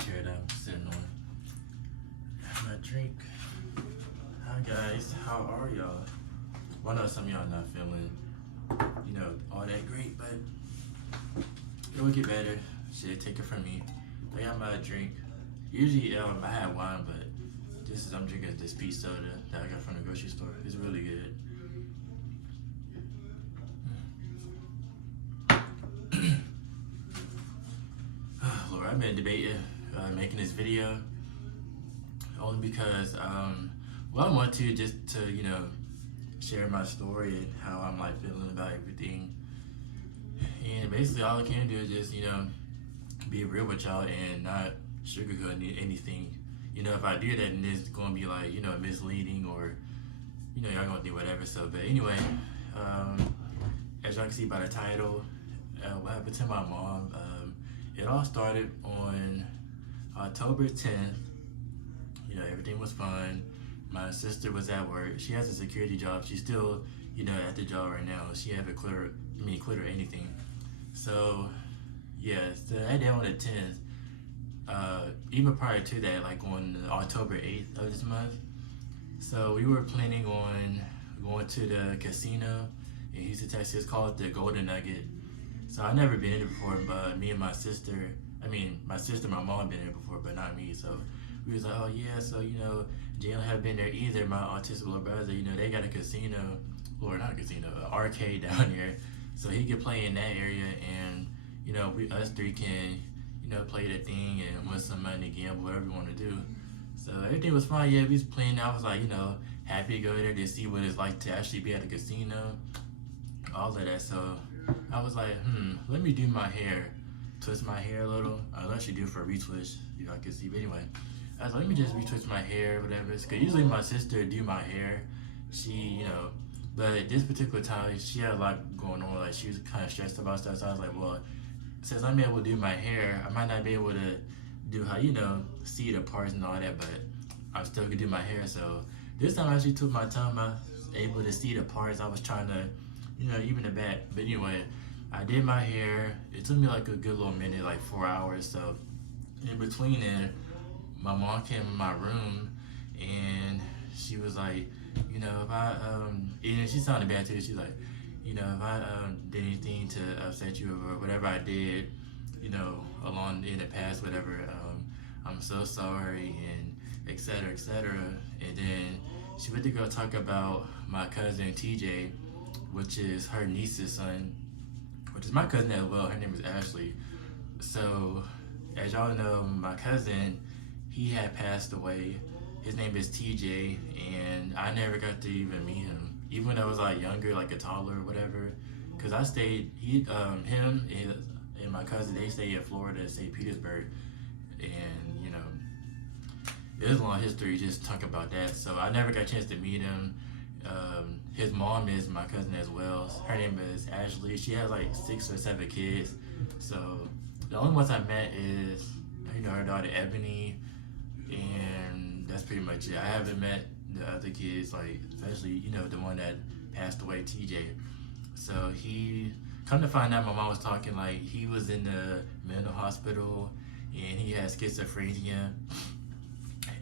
chair that I'm sitting on. Have my drink. Hi guys, how are y'all? Well, I know some of y'all not feeling, all that great, but it will get better. Shit, take it from me. I got my drink. Usually, I have wine, but I'm drinking this peach soda that I got from the grocery store. It's really good. Lord, I've been debating making this video only because, I want to just to, share my story and how I'm like feeling about everything. And basically all I can do is just, be real with y'all and not sugarcoat anything. If I do that, then it's gonna be like, misleading or, y'all gonna do whatever. So, but anyway, as y'all can see by the title, what happened to my mom, it all started on October 10th. Everything was fine. My sister was at work. She has a security job. She's still, at the job right now. She haven't quit or anything. So, yeah, so that day on the 10th, even prior to that, like on October 8th of this month, so we were planning on going to the casino in Houston, Texas, called the Golden Nugget. So I've never been in it before, but me and my sister, my mom been in it before, but not me. So we was like, oh yeah, so Jalen haven't been there either. My autistic little brother, they got a casino, or not a casino, an arcade down there, so he could play in that area, and us three can play the thing and win some money, gamble, whatever we want to do. So everything was fine. Yeah, we was playing. I was like, happy to go there to see what it's like to actually be at a casino, all of that. So I was like, let me do my hair, twist my hair a little. I'll actually do it for a retwist, you all can see. But anyway, I was like, let me just retwist my hair, whatever. Because usually my sister do my hair. She, but this particular time, she had a lot going on. Like, she was kind of stressed about stuff. So I was like, well, since I'm able to do my hair, I might not be able to do how, see the parts and all that, but I still could do my hair. So this time I actually took my time. I was able to see the parts. I was trying to, even the back. But anyway, I did my hair. It took me like a good little minute, like 4 hours. So in between it, my mom came in my room and she was like, if I, and she sounded bad too. She's like, if I did anything to upset you or whatever I did, along in the past, whatever, I'm so sorry, and et cetera, et cetera. And then she went to go talk about my cousin TJ, which is her niece's son, which is my cousin as well. Her name is Ashley. So as y'all know, my cousin, he had passed away. His name is TJ, and I never got to even meet him, even when I was like younger, like a toddler or whatever. Cause I stayed, him and my cousin, they stay in Florida, St. Petersburg, and there's a long history just talk about that. So I never got a chance to meet him. His mom is my cousin as well. Her name is Ashley. She has like 6 or 7 kids. So the only ones I met is her daughter Ebony, and that's pretty much it. I haven't met the other kids, like especially the one that passed away, TJ. So he come to find out, my mom was talking like he was in the mental hospital and he has schizophrenia,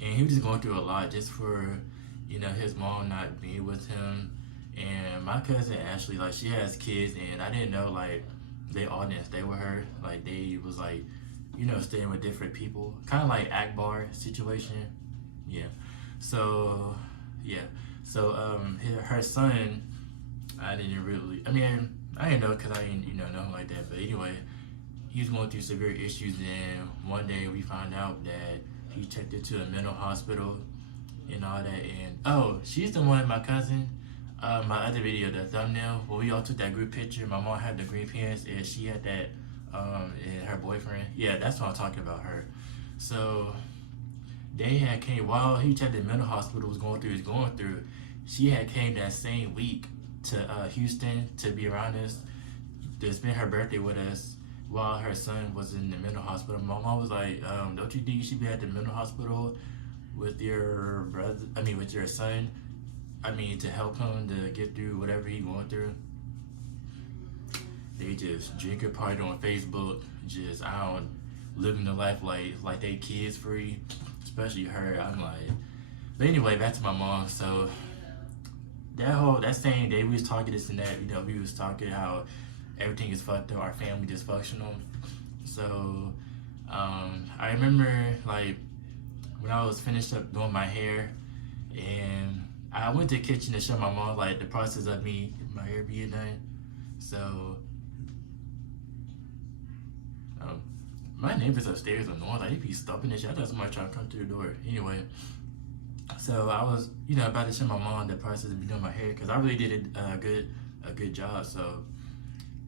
and he was just going through a lot just for his mom not being with him. And my cousin Ashley, like, she has kids, and I didn't know like they all didn't stay with her. Like, they was like staying with different people, kind of like Akbar situation. Yeah. So yeah. So her son, I didn't really, I didn't know because I didn't know him like that. But anyway, he was going through severe issues, and one day we found out that he checked into a mental hospital and all that. And oh, she's the one, my cousin, my other video, the thumbnail, where we all took that group picture. My mom had the green pants and she had that and her boyfriend. Yeah, that's what I'm talking about, her. So they had came while he checked the mental hospital was going through. She had came that same week to Houston to be around us, to spend her birthday with us while her son was in the mental hospital. My mom was like, don't you think you should be at the mental hospital with your brother, with your son, to help him to get through whatever he's going through? They just drink a party on Facebook, just, living the life like they kids free, especially her. I'm like, but anyway, back to my mom. So that same day we was talking this and that. We was talking how everything is fucked up, our family dysfunctional. So I remember like when I was finished up doing my hair, and I went to the kitchen to show my mom like the process of me my hair being done. So my neighbors upstairs are annoying, like they be stopping and shit. I thought somebody trying to come through the door. Anyway, so I was about to show my mom the process of me doing my hair because I really did a good job. So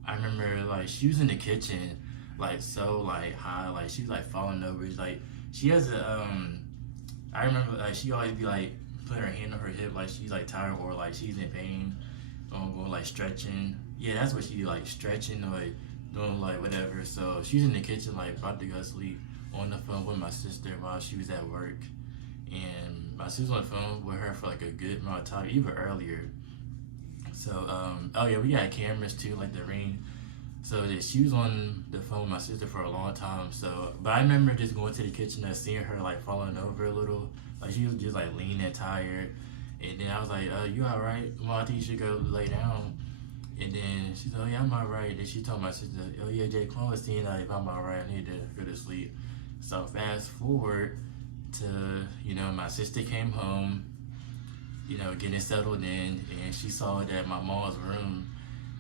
I remember like she was in the kitchen like so like high, like she was like falling over. It's like she has a I remember like she always be like putting her hand on her hip like she's like tired or like she's in pain or like stretching. Yeah, that's what she like, stretching or like doing like whatever. So she's in the kitchen like about to go to sleep on the phone with my sister while she was at work. And my sister on the phone with her for like a good amount of time, even earlier. So oh yeah, we got cameras too, like the Ring. So that she was on the phone with my sister for a long time. So but I remember just going to the kitchen and seeing her like falling over a little, like she was just like lean and tired. And then I was like, you alright? Well, I think you should go lay down. And then she said, oh yeah, I'm alright. Then she told my sister, oh yeah, Jay Clone was seeing like if I'm alright, I need to go to sleep. So fast forward to, my sister came home, getting settled in, and she saw that my mom's room,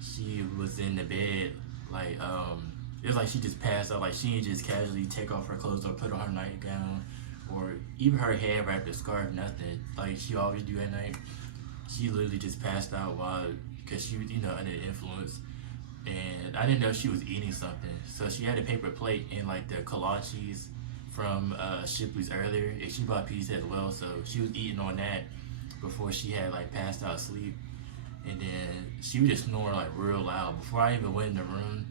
she was in the bed, like, it was like she just passed out, like she didn't just casually take off her clothes or put on her nightgown, or even her hair wrapped a scarf, nothing, like she always do at night. She literally just passed out because she was, under the influence. And I didn't know she was eating something. So she had a paper plate and like the kolaches from Shipley's earlier, and she bought pizza as well. So she was eating on that before she had like passed out asleep. And then she would just snore like real loud. Before I even went in the room,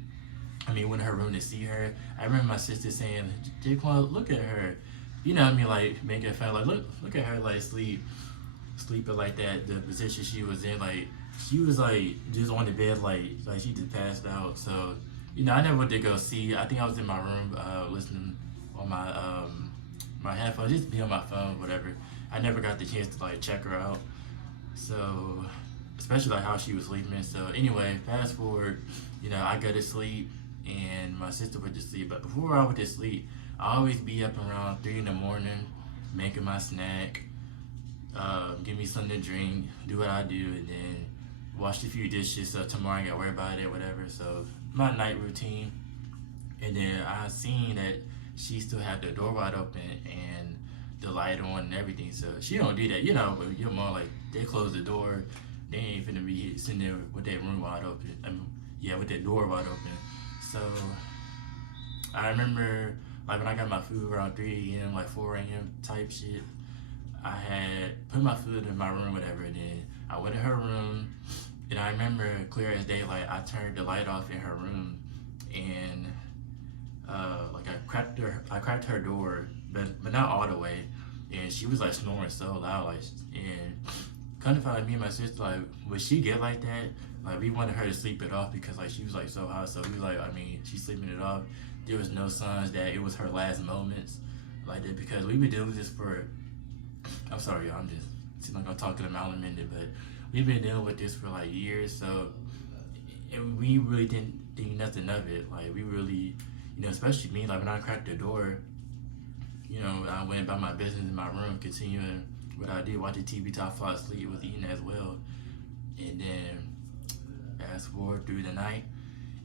went in her room to see her, I remember my sister saying, Jaquan, look at her. Like making fun, like look at her like sleeping like that, the position she was in, like she was like just on the bed like she just passed out. So I never went to go see. I think I was in my room listening on my headphones, just be on my phone, whatever. I never got the chance to like check her out. So especially like how she was sleeping. So anyway, fast forward, I go to sleep and my sister went to sleep. But before I went to sleep, I always be up around 3 in the morning making my snack, give me something to drink, do what I do, and then wash a few dishes so tomorrow I ain't gotta worry about it, whatever. So my night routine. And then I seen that she still had the door wide open and the light on and everything. So she don't do that, but your mom, like, they close the door, they ain't finna be sitting there with that room wide open. With that door wide open. So I remember like when I got my food around 3 a.m., like 4 a.m. type shit, I had put my food in my room, whatever, and then I went in her room, and I remember clear as day, like I turned the light off in her room, and like I cracked her door, but not all the way, and she was like snoring so loud, like, and kind of like me and my sister, like, would she get like that? Like we wanted her to sleep it off because like she was like so hot, so we like, she's sleeping it off. There was no signs that it was her last moments like that, because we've been dealing with this for, I'm sorry y'all, I'm just seem like I'm talking to Mal in a minute, but we've been dealing with this for like years. So and we really didn't think nothing of it. Like we really, especially me, like when I cracked the door, I went about my business in my room, continuing what I did, watching TV till I fall asleep, was eating as well. And then fast forward through the night,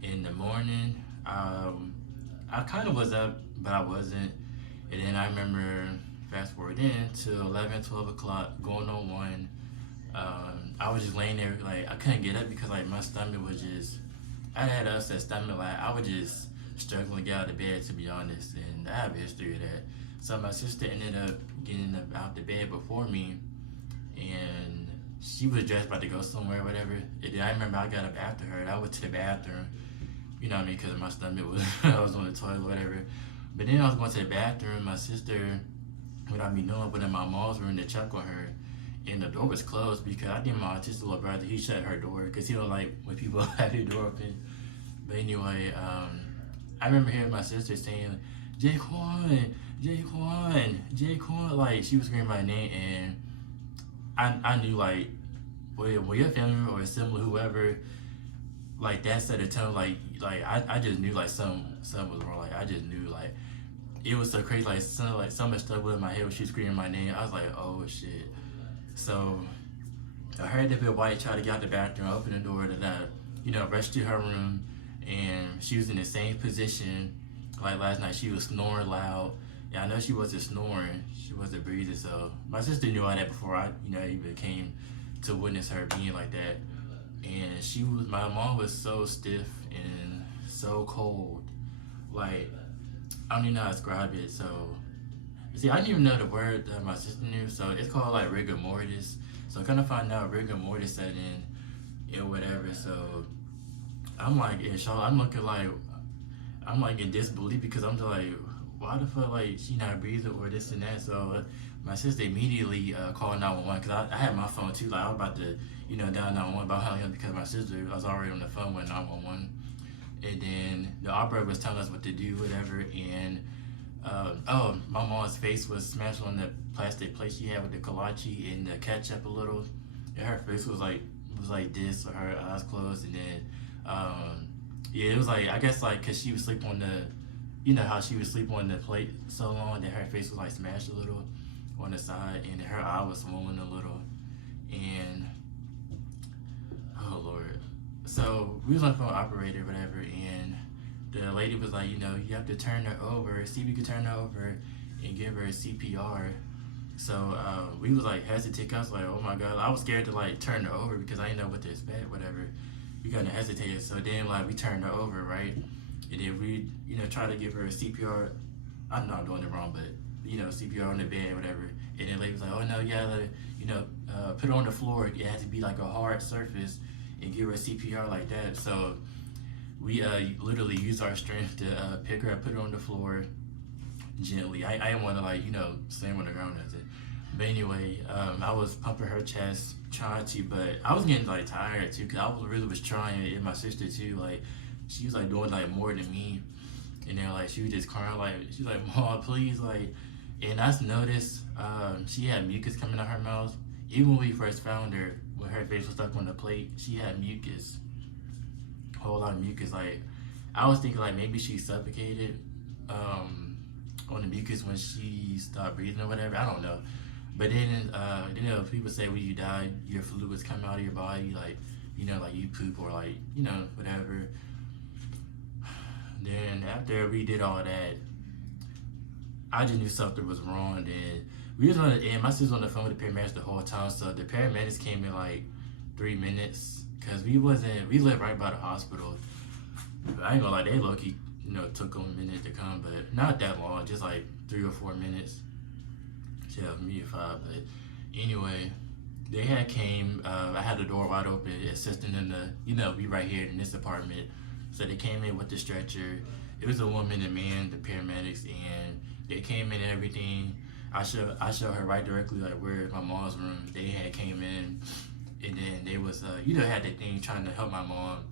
in the morning, I kind of was up, but I wasn't. And then I remember fast forward in to 11, 12 o'clock, going on 1. I was just laying there, like I couldn't get up because like my stomach was just, I had upset stomach, like I was just struggling to get out of bed, to be honest, and I have a history of that. So my sister ended up getting up out the bed before me, and she was dressed about to go somewhere, whatever. And then I remember I got up after her, and I went to the bathroom, because my stomach was, I was on the toilet, whatever. But then I was going to the bathroom, my sister, without me knowing, went in my mom's room to check on her, and the door was closed because I think my autistic little brother, he shut her door because he don't like when people have their door open. But anyway, I remember hearing my sister saying, Jaquan, Jaquan, Jaquan. Like, she was screaming my name, and I knew, like, when your family member or similar, whoever, like, that set a tone, like I just knew, like, something was wrong. Like, I just knew, like, it was so crazy. Like, so much stuff was in my head when she was screaming my name. I was like, oh shit. So I heard the bit white try to get out the bathroom, open the door, rushed to her room, and she was in the same position like last night. She was snoring loud. Yeah, I know she wasn't snoring, she wasn't breathing. So my sister knew all that before I, even came to witness her being like that. And my mom was so stiff and so cold. Like, I don't even know how to describe it. So, see, I didn't even know the word that my sister knew. So it's called, like, rigor mortis. So I kind of find out rigor mortis set in and whatever. So I'm like in shock. I'm like in disbelief, because I'm just like, why the fuck, like, she not breathing or this and that. So my sister immediately called 911, because I had my phone too. Like, I was about to, dial 911, but I hung up because my sister was already on the phone with 911. And then the operator was telling us what to do, whatever. And my mom's face was smashed on the plastic plate she had with the kolache and the ketchup a little. And her face was like this, with her eyes closed. And then it was like, I guess, like, cause she would sleep on how she would sleep on the plate so long that her face was like smashed a little on the side, and her eye was swollen a little. And oh Lord. So we was on the phone with the operator, whatever, and the lady was like, you have to turn her over, see if you can turn her over and give her CPR. So we was like hesitate. I was like, oh my God. I was scared to, like, turn her over because I didn't know what to expect, whatever. We kind of hesitated. So then, like, we turned her over, right? And then we, try to give her a CPR. I'm not doing it wrong, but, CPR on the bed, whatever. And then the lady was like, oh no, yeah, put her on the floor. It has to be like a hard surface and give her a CPR like that. So we literally used our strength to pick her up, put her on the floor gently. I didn't want to, like, slam on the ground as it. But anyway, I was pumping her chest, trying to, but I was getting, like, tired too, because I really was trying, and my sister too. Like, she was, like, doing, like, more than me. And then, like, she was just crying, like, she was like, Mom, please, like. And I noticed she had mucus coming out her mouth. Even when we first found her, when her face was stuck on the plate, she had mucus, a whole lot of mucus. Like, I was thinking, like, maybe she suffocated on the mucus when she stopped breathing or whatever. I don't know. But then, people say when you die, your fluids come out of your body, like, like you poop or, like, whatever. Then after we did all that, I just knew something was wrong. And my sister was on the phone with the paramedics the whole time. So the paramedics came in like 3 minutes, because we lived right by the hospital. I ain't gonna lie, they low-key, took them a minute to come, but not that long, just like 3 or 4 minutes. Shit, me at 5, but anyway, they had came, I had the door wide open, assisting in the, we right here in this apartment. So they came in with the stretcher. It was a woman and man, the paramedics, and they came in and everything. I showed her right directly, like, where my mom's room. They had came in, and then they was, had the thing trying to help my mom.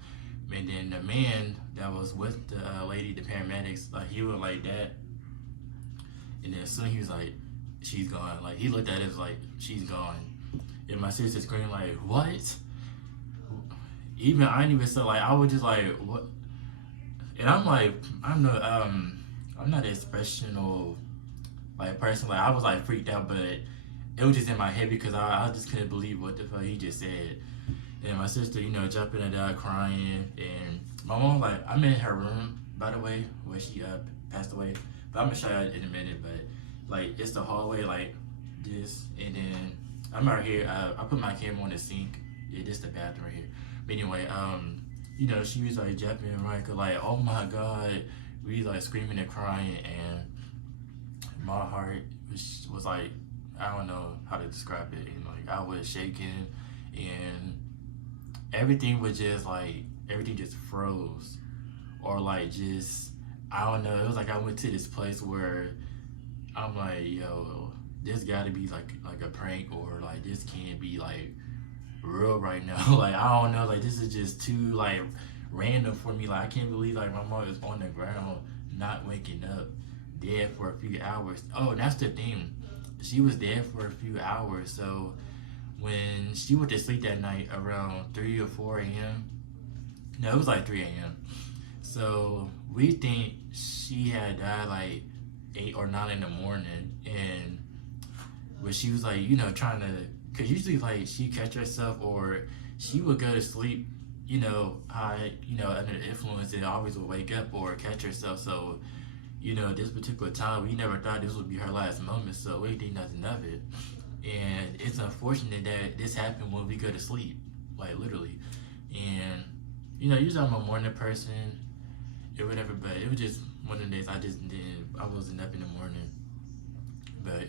And then the man that was with the lady, the paramedics, like, he was like that. And then soon he was like, she's gone. Like, he looked at it, like, she's gone. And my sister screamed, like, what? Even I didn't even say, like, I was just like, what? And I'm like, I'm not an expressional, like, person. Like, I was, like, freaked out, but it was just in my head, because I just couldn't believe what the fuck he just said. And my sister, jumping and down, crying. And my mom, like, I'm in her room, by the way, where she passed away. But I'm gonna show you in a minute. But, like, it's the hallway, like this. And then I'm right here. I put my camera on the sink. Yeah, this is the bathroom right here. But anyway, she was, like, jumping and running, like, oh my God. We, like, screaming and crying. And my heart was like, I don't know how to describe it. And, like, I was shaking, and everything was just, like, everything just froze. Or, like, just, I don't know. It was like I went to this place where I'm like, yo, this gotta be like a prank, or, like, this can't be, like, real right now. Like, I don't know. Like, this is just too, like, random for me. Like, I can't believe, like, my mom is on the ground not waking up. dead for a few hours. Oh, that's the thing. She was dead for a few hours. So when she went to sleep that night around 3 or 4 a.m., no, it was like 3 a.m. So we think she had died like 8 or 9 in the morning. And when she was like, trying to, because usually like she catch herself or she would go to sleep, high, under the influence and always would wake up or catch herself. So, this particular time, we never thought this would be her last moment. So we didn't think nothing of it. And it's unfortunate that this happened when we go to sleep, like literally. And, usually I'm a morning person or whatever, but it was just one of the days I wasn't up in the morning. But,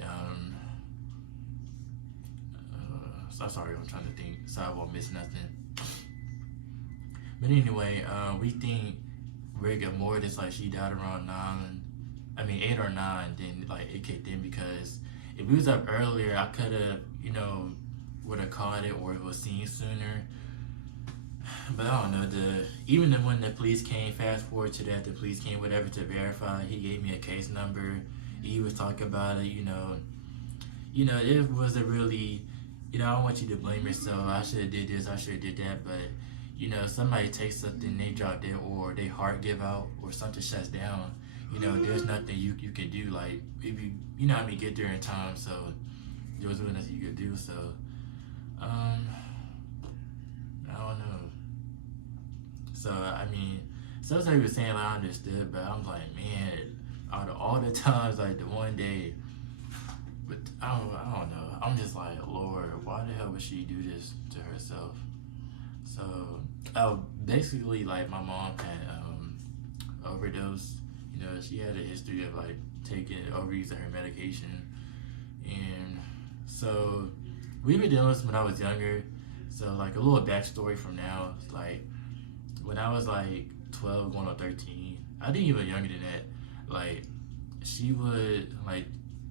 so sorry, I'm trying to think so I won't miss nothing. But anyway, we think Rick and Mortis, like she died around 8 or 9, then like it kicked in, because if we was up earlier, I could have, would have caught it or it was seen sooner. But I don't know, even when the police came, fast forward to that, the police came, whatever, to verify, he gave me a case number. He was talking about it, it wasn't really, I don't want you to blame yourself. I should have did this, I should have did that, but somebody takes something, they drop dead, or their heart give out, or something shuts down. There's nothing you can do. Like if you, get there in time. So there was really nothing you could do. So I don't know. So sometimes he was saying like, I understood, but I'm like, man, out of all the times, like the one day, but I don't know. I'm just like, Lord, why the hell would she do this to herself? So, basically, like my mom had overdose. She had a history of like taking overuse of her medication, and so we've been dealing with this when I was younger. So like a little backstory from now, like when I was like 12 going on 13, I think even younger than that, like she would like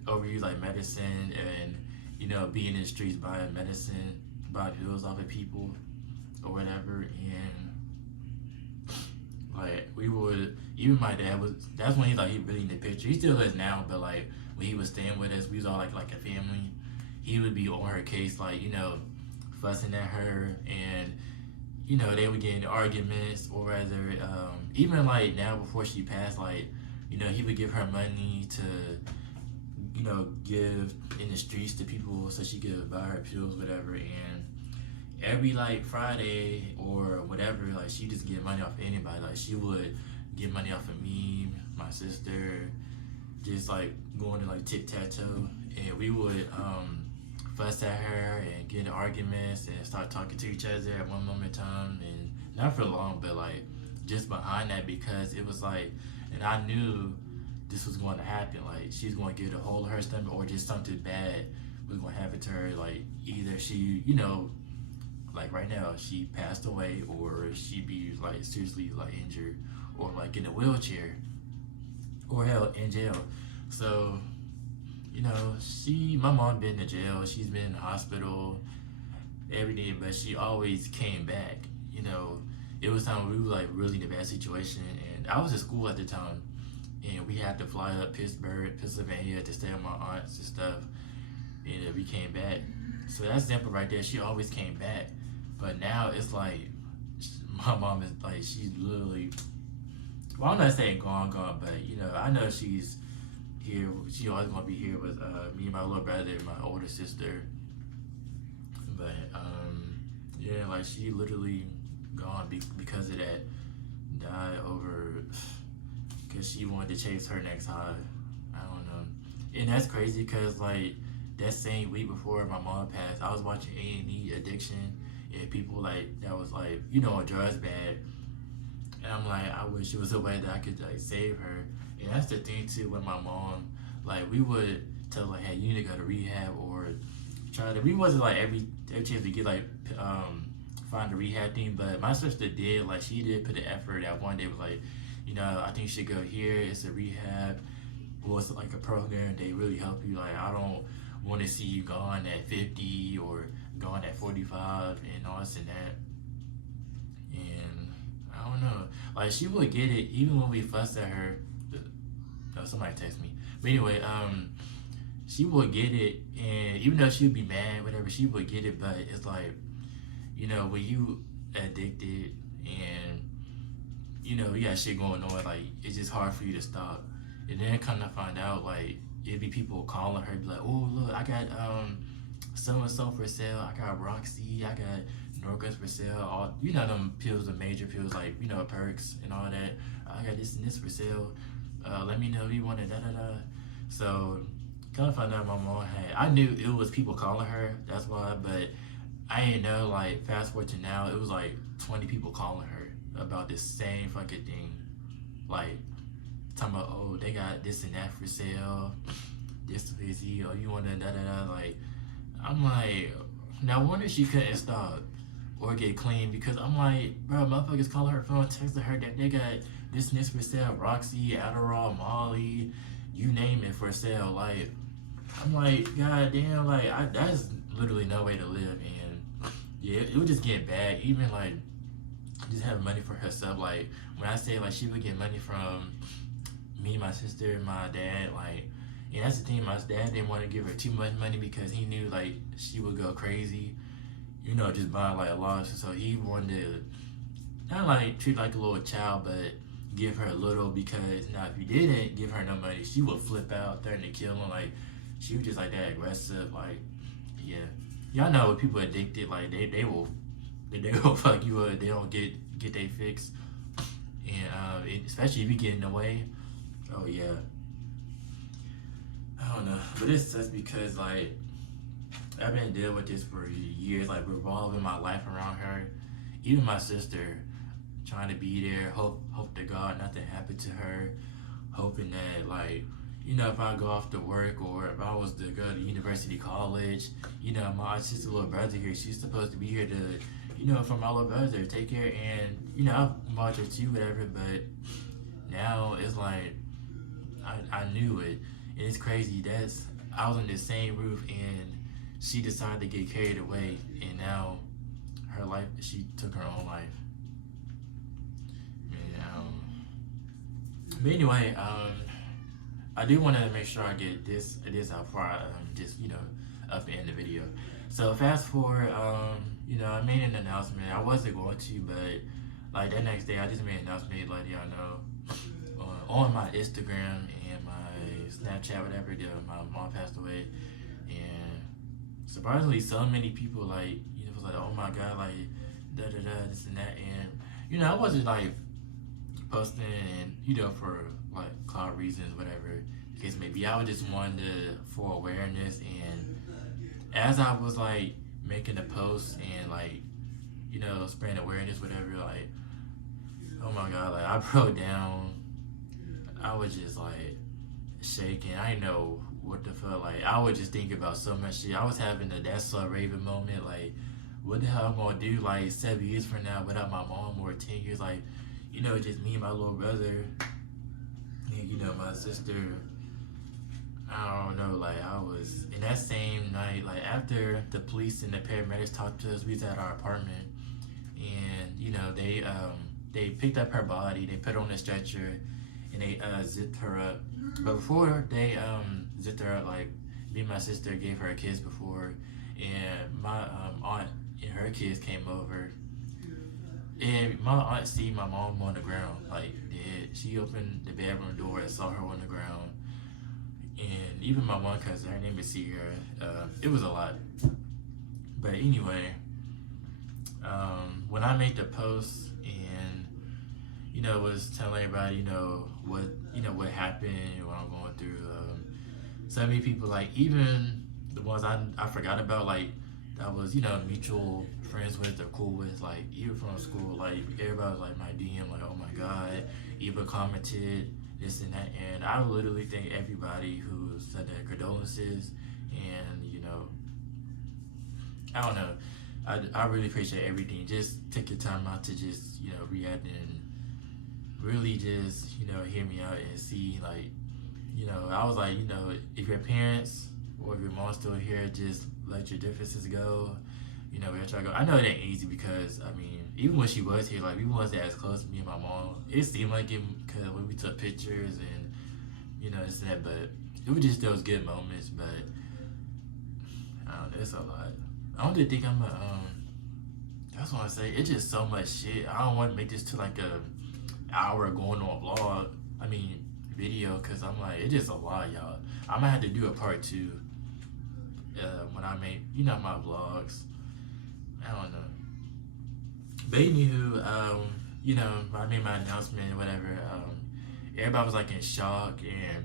overuse like medicine and be in the streets buying medicine, buying pills off of people or whatever. And like we would, even my dad that's when he really in the picture. He still is now, but like when he was staying with us, we was all like a family. He would be on her case, like fussing at her, and they would get into arguments, or rather even like now before she passed, like he would give her money to give in the streets to people so she could buy her pills, whatever. And every like Friday or whatever, like she just get money off of anybody. Like she would get money off of me, my sister, just like going to like tic-tac-toe, and we would fuss at her and get in arguments and start talking to each other at one moment in time. And not for long, but like just behind that, because it was like, and I knew this was going to happen. Like she's going to get a hold of her stomach, or just something bad was going to happen to her. Like either she, like right now, she passed away, or she'd be like seriously like injured, or like in a wheelchair, or hell, in jail. So, my mom been in jail, she's been in the hospital, everything, but she always came back. It was time we were like really in a bad situation, and I was in school at the time, and we had to fly up Pittsburgh, Pennsylvania to stay with my aunts and stuff, and we came back. So that's example right there. She always came back. But now it's like, my mom is like, she's literally, well, I'm not saying gone, but I know she's here. She always gonna be here with me and my little brother and my older sister. But yeah, like she literally gone because of that. Died over because she wanted to chase her next high. I don't know. And that's crazy, because like that same week before my mom passed, I was watching A&E Addiction, and people like that was like on drugs bad, and I'm like, I wish it was a way that I could like save her. And that's the thing too, with my mom, like we would tell like, hey, you need to go to rehab, or try to, we wasn't like every chance we get like find a rehab thing, but my sister did, like she did put the effort. That one day was like, I think you should go here, it's a rehab, or it's like a program, they really help you. Like I don't want to see you gone at 50 or gone at 45 and all this and that. And I don't know, like she would get it even when we fussed at her. Oh, somebody text me. But anyway, she would get it, and even though she would be mad, whatever, she would get it. But it's like, when you addicted and you got shit going on, like it's just hard for you to stop. And then kind of find out like it'd be people calling her, be like, "Oh look, I got so and so for sale. I got Roxy, I got Norcos for sale. All them pills, the major pills like perks and all that. I got this and this for sale. Let me know if you want it. Da da da." So kind of found out my mom had. I knew it was people calling her. That's why, but I didn't know. Like fast forward to now, it was like 20 people calling her about this same fucking thing. Like talking about, oh, they got this and that for sale. This busy. Oh, you want to da da da. Like I'm like, now I wonder if she couldn't stop or get clean, because I'm like, bro, motherfuckers calling her phone, texting her that they got this and this for sale, Roxy, Adderall, Molly, you name it for sale. Like, I'm like, god damn, like, that's literally no way to live. And yeah, it was just getting bad. Even like, just having money for herself. Like, when I say like she would get money from me, my sister, my dad, like, and that's the thing, my dad didn't want to give her too much money because he knew like she would go crazy, just buying like a lot. So he wanted to not like treat like a little child, but give her a little, because now if you didn't give her no money, she would flip out, threaten to kill him. Like she was just like that aggressive. Like yeah, y'all know when people addicted, like they will fuck you up. They don't get they fix, and especially if you get in the way. Oh yeah. I don't know, but it's just because like I've been dealing with this for years, like revolving my life around her. Even my sister, trying to be there, hope to God nothing happened to her, hoping that like if I go off to work or if I was to go to university, college, my sister little brother here, she's supposed to be here to for my little brother, take care, and I've watched her too, whatever. But now it's like I knew it. And it's crazy. I was on the same roof, and she decided to get carried away, and now her life, she took her own life. But anyway, I do want to make sure I get this out before I just up and end the video. So fast forward, I made an announcement. I wasn't going to, but like that next day, I just made an announcement, let y'all know on my Instagram and my Snapchat, whatever. My mom passed away, and surprisingly, so many people like was like, oh my god, like da da da, this and that, and I wasn't like posting and for like cloud reasons, whatever the case may be. I was just wanted for awareness, and as I was like making the post and like spreading awareness, whatever, like oh my god, like I broke down. I was just like shaking. I didn't know what the fuck. Like I was just thinking about so much shit. I was having a That's So Raven moment. Like what the hell I'm gonna do like 7 years from now without my mom, or 10 years, like just me and my little brother and my sister. I don't know, like I was in that same night, like after the police and the paramedics talked to us, we was at our apartment, and they picked up her body, they put her on a stretcher, and they zipped her up. But before they zipped her up, like me and my sister gave her a kiss before, and my aunt and her kids came over, and my aunt see my mom on the ground, like dead. She opened the bedroom door and saw her on the ground, and even my one cousin, her name is Sierra. It was a lot. But anyway, when I made the post and was telling everybody, what happened, what I'm going through. So many people, like even the ones I forgot about, like I was, mutual friends with or cool with, like even from school, like everybody was like my DM, like oh my god, Eva commented this and that, and I literally thank everybody who said their condolences, and I don't know, I really appreciate everything. Just take your time out to just react and really just hear me out and see, like I was like, if your parents or if your mom's still here, just let your differences go. We'll try to go. I know it ain't easy because I mean, even when she was here, like we wasn't as close to me and my mom. It seemed like it because when we took pictures and you know, it's that, but it was just those good moments. But I don't know, it's a lot. I don't really think I'm a that's what I say. It's just so much shit. I don't want to make this to like a hour going on vlog. I mean video, cause I'm like it's just a lot, y'all. I might have to do a part 2 when I make my vlogs. I don't know. But anywho, I made my announcement and whatever. Everybody was like in shock, and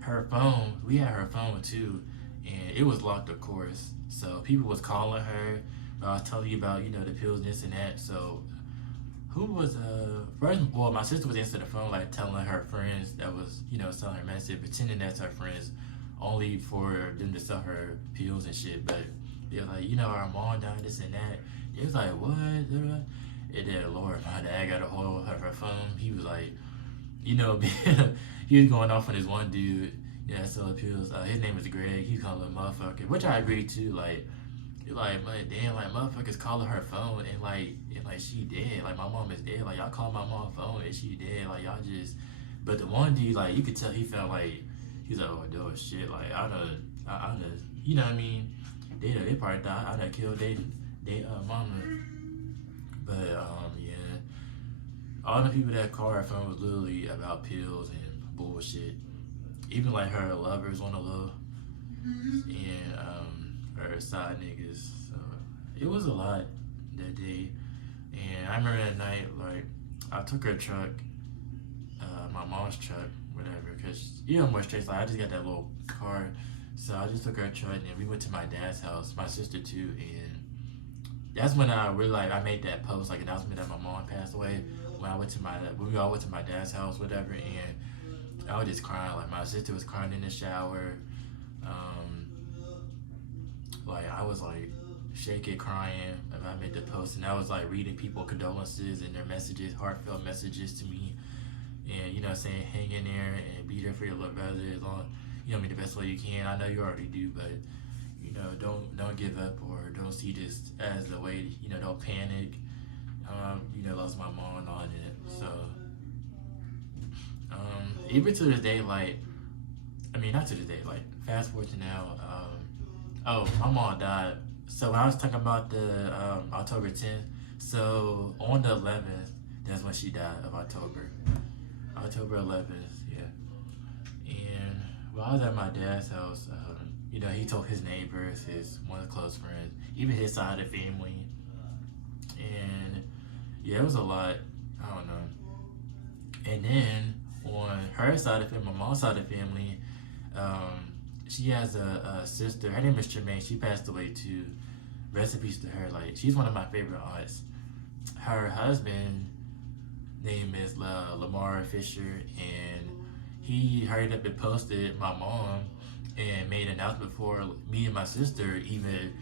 her phone, we had her phone too, and it was locked, of course. So people was calling her. I was telling you about, the pills, this and that. So who was first? Well, my sister was answering the phone, like telling her friends that was, selling her medicine, pretending that's her friends, only for them to sell her pills and shit. But they're like, our mom died, this and that. It was like, what? And then Lord, my dad got a hold of her phone. He was like, he was going off on this one dude, selling pills. His name is Greg. He called him a motherfucker, which I agree too. Like, but damn, like motherfuckers calling her phone and like she dead. Like my mom is dead. Like y'all call my mom phone and she dead. Like y'all just. But the one dude, like you could tell he felt like he's like, oh, doing shit. Like I done, you know what I mean? They probably thought I done killed they mama. But yeah, all the people that called her phone was literally about pills and bullshit. Even like her lovers on the low, and her side niggas. So it was a lot that day. And I remember that night, like I took her truck, my mom's truck, whatever, cause more straight. Like I just got that little car, so I just took her truck and we went to my dad's house, my sister too, and that's when I really I made that post, like announcement that my mom passed away. When we all went to my dad's house, whatever, and I was just crying. Like my sister was crying in the shower. Like I was like shaking, crying. I made the post, and I was like reading people condolences and their messages, heartfelt messages to me, and saying hang in there and be there for your little brother as long, the best way you can. I know you already do, but don't give up or don't see this as the way. Don't panic. Lost my mom and all that. So even to this day, like not to this day, like fast forward to now. My mom died. So when I was talking about the October 10th, so on the 11th, that's when she died of October 11th, yeah. And while I was at my dad's house, he told his neighbors, one of the close friends, even his side of the family, and yeah, it was a lot. I don't know. And then on her side of the family, my mom's side of the family, she has a sister. Her name is Tremaine. She passed away too. Rest in peace to her. Like she's one of my favorite aunts. Her husband name is Lamar Fisher, and he hurried up and posted my mom and made an announcement before me and my sister even,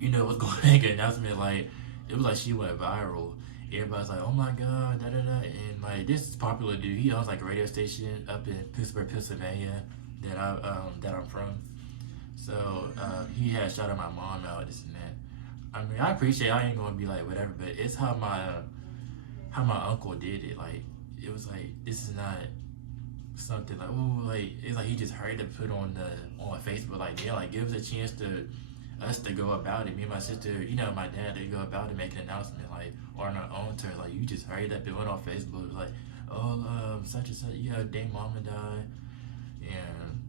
was going to make an announcement. Like it was like she went viral. Everybody's like, oh my god, da da da, and like this popular dude, he owns like a radio station up in Pittsburgh, Pennsylvania, that I'm from. So he had shouted my mom out, this and that. I mean, I appreciate. I ain't gonna be like whatever, but it's how my uncle did it. Like it was like this is not something like like it's like he just hurried to put on Facebook. Like yeah, like give us a chance to us to go about it. Me and my sister, my dad, they go about it, make an announcement like on our own turn. Like you just hurried up and went on Facebook. It was like such and such, day mama died. And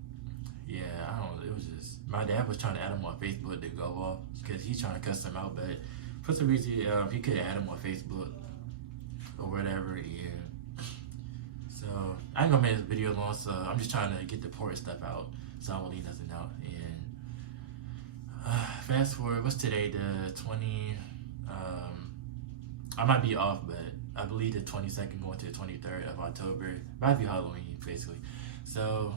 yeah, I don't know, it was just, my dad was trying to add him on Facebook to go off because he's trying to cuss him out, but for some reason he couldn't add him on Facebook or whatever. Yeah, so I ain't gonna make this video long, so I'm just trying to get the important stuff out so I won't leave nothing out. And fast forward, what's today, the 20, I might be off, but I believe the 22nd going to the 23rd of October, might be Halloween basically. So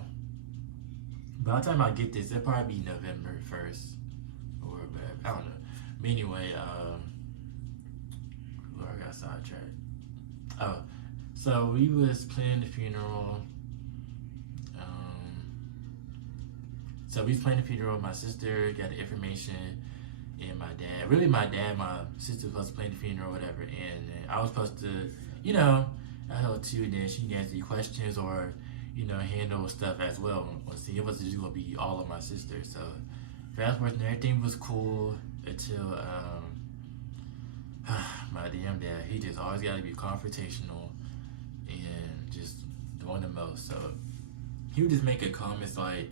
by the time I get this, it'll probably be November 1st or whatever. I don't know. But anyway, Lord, I got sidetracked. Oh, so we was planning the funeral. So we was planning the funeral. My sister got the information, and my dad. Really, my sister was supposed to plan the funeral or whatever, and I was supposed to, I helped too. And then she can answer your questions or, you know, handle stuff as well. See, it wasn't just gonna be all of my sister. So fast forward, and everything was cool until my damn dad. He just always got to be confrontational and just doing the most. So he would just make a comments like,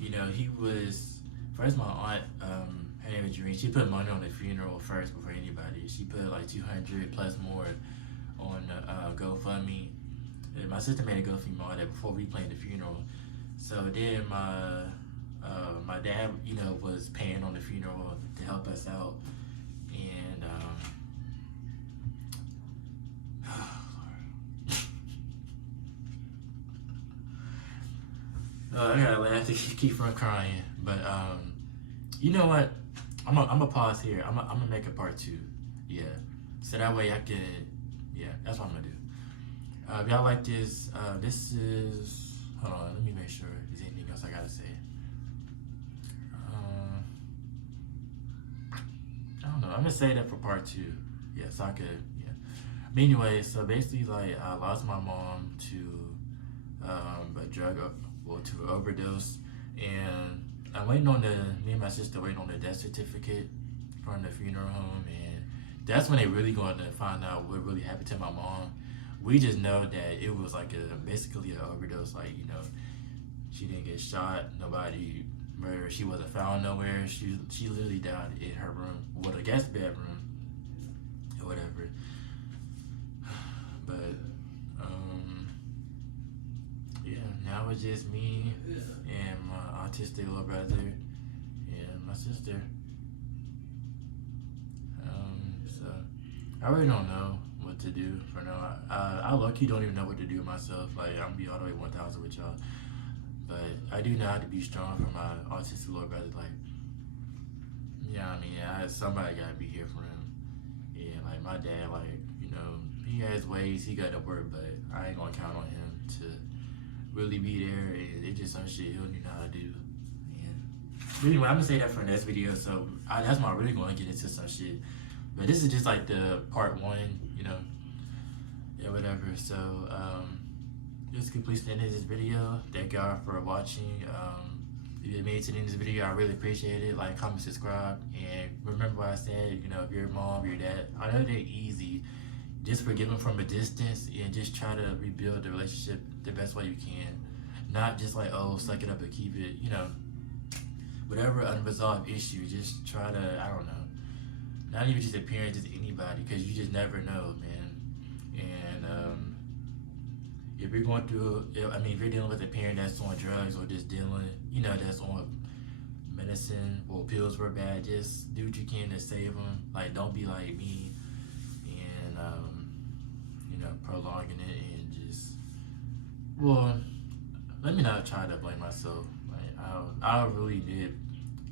you know, he was first my aunt. Her name is Doreen. She put money on the funeral first before anybody. She put like 200 plus more on GoFundMe. And my sister made a GoFundMe on that before we planned the funeral. So then my dad, you know, was paying on the funeral to help us out. And I gotta laugh to keep from crying. But you know what? I'm gonna pause here. I'm gonna make a part 2. Yeah. So that way I can, yeah, that's what I'm gonna do. If y'all like this, this is, hold on, let me make sure there's anything else I gotta say. I don't know, I'm gonna say that for part 2. Yeah, so I could, yeah. But anyway, so basically, like, I lost my mom to a drug, well, to an overdose, and I'm waiting on me and my sister waiting on the death certificate from the funeral home, and that's when they really going to find out what really happened to my mom. We just know that it was like basically an overdose. Like, you know, she didn't get shot, nobody murdered, she wasn't found nowhere. She literally died in her room, well, the guest bedroom or whatever. But yeah, now it's just me and my autistic little brother and my sister. So I really don't know what to do for now. I lucky don't even know what to do myself. Like, I'm gonna be all the way 1,000 with y'all, but I do know how to be strong for my autistic little brother. Like, yeah, I mean, somebody gotta be here for him. And like my dad, like, you know, he has ways, he got to work, but I ain't gonna count on him to really be there. And it's just some shit he'll know how to do. And anyway, I'm gonna say that for the next video. So that's why I'm really gonna get into some shit. But this is just like the part 1, you know, yeah, whatever. So this completes the end of this video. Thank y'all for watching. If you made it to the end of this video, I really appreciate it. Like, comment, subscribe, and remember what I said. You know, if your mom, your dad, I know they're easy. Just forgive them from a distance and just try to rebuild the relationship the best way you can. Not just like, oh, suck it up and keep it. You know, whatever unresolved issue, just try to, I don't know. Not even just a parent, just anybody, because you just never know, man. And if you're going through, I mean, if you're dealing with a parent that's on drugs or just dealing, you know, that's on medicine or pills were bad, just do what you can to save them. Like, don't be like me and, you know, prolonging it and just, well, let me not try to blame myself. Like, I really did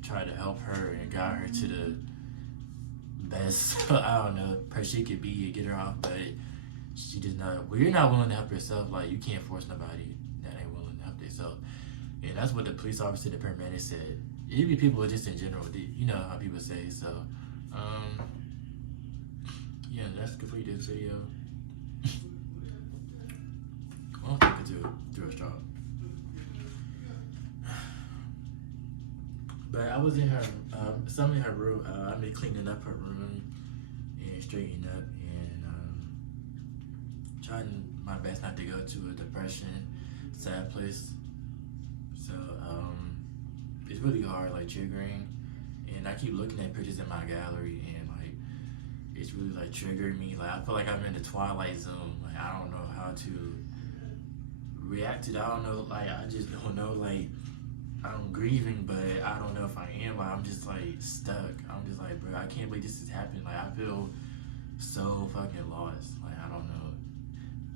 try to help her and guide her to the best, I don't know, person she could be and get her off, but she just not, well, you're not willing to help yourself. Like, you can't force nobody that ain't willing to help themselves. And that's what the police officer, the paramedic said. Even people just in general, you know how people say. So, yeah, that's complete this video. I don't think I do a straw. But I was in her, some in her room. I've been cleaning up her room and straightening up and trying my best not to go to a depression, sad place. So it's really hard, like triggering. And I keep looking at pictures in my gallery and like it's really like triggering me. Like, I feel like I'm in the twilight zone. Like, I don't know how to react to that. I don't know. Like, I just don't know. Like, I'm grieving, but I don't know if I am. Like, I'm just like stuck. I'm just like, bro, I can't believe this is happening. Like, I feel so fucking lost. Like, I don't know,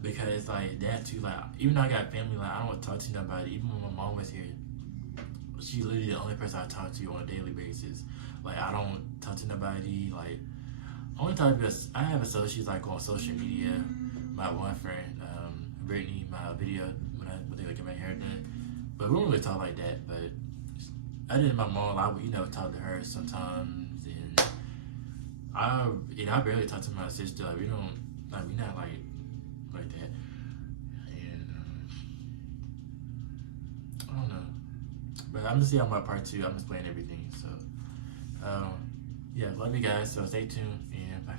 because like that too. Like, even though I got family, like I don't talk to nobody. Even when my mom was here, she's literally the only person I talk to on a daily basis. Like, I don't talk to nobody. Like, only time because I have associates like on social media. My one friend, Brittany, my video when they like get my hair done. But we don't really talk like that. But other than my mom, I would, you know, talk to her sometimes, and I barely talk to my sister. Like, we don't, like, we not like that. And But I'm gonna see on my part 2. I'm explaining everything. So, yeah, love you guys. So stay tuned and bye.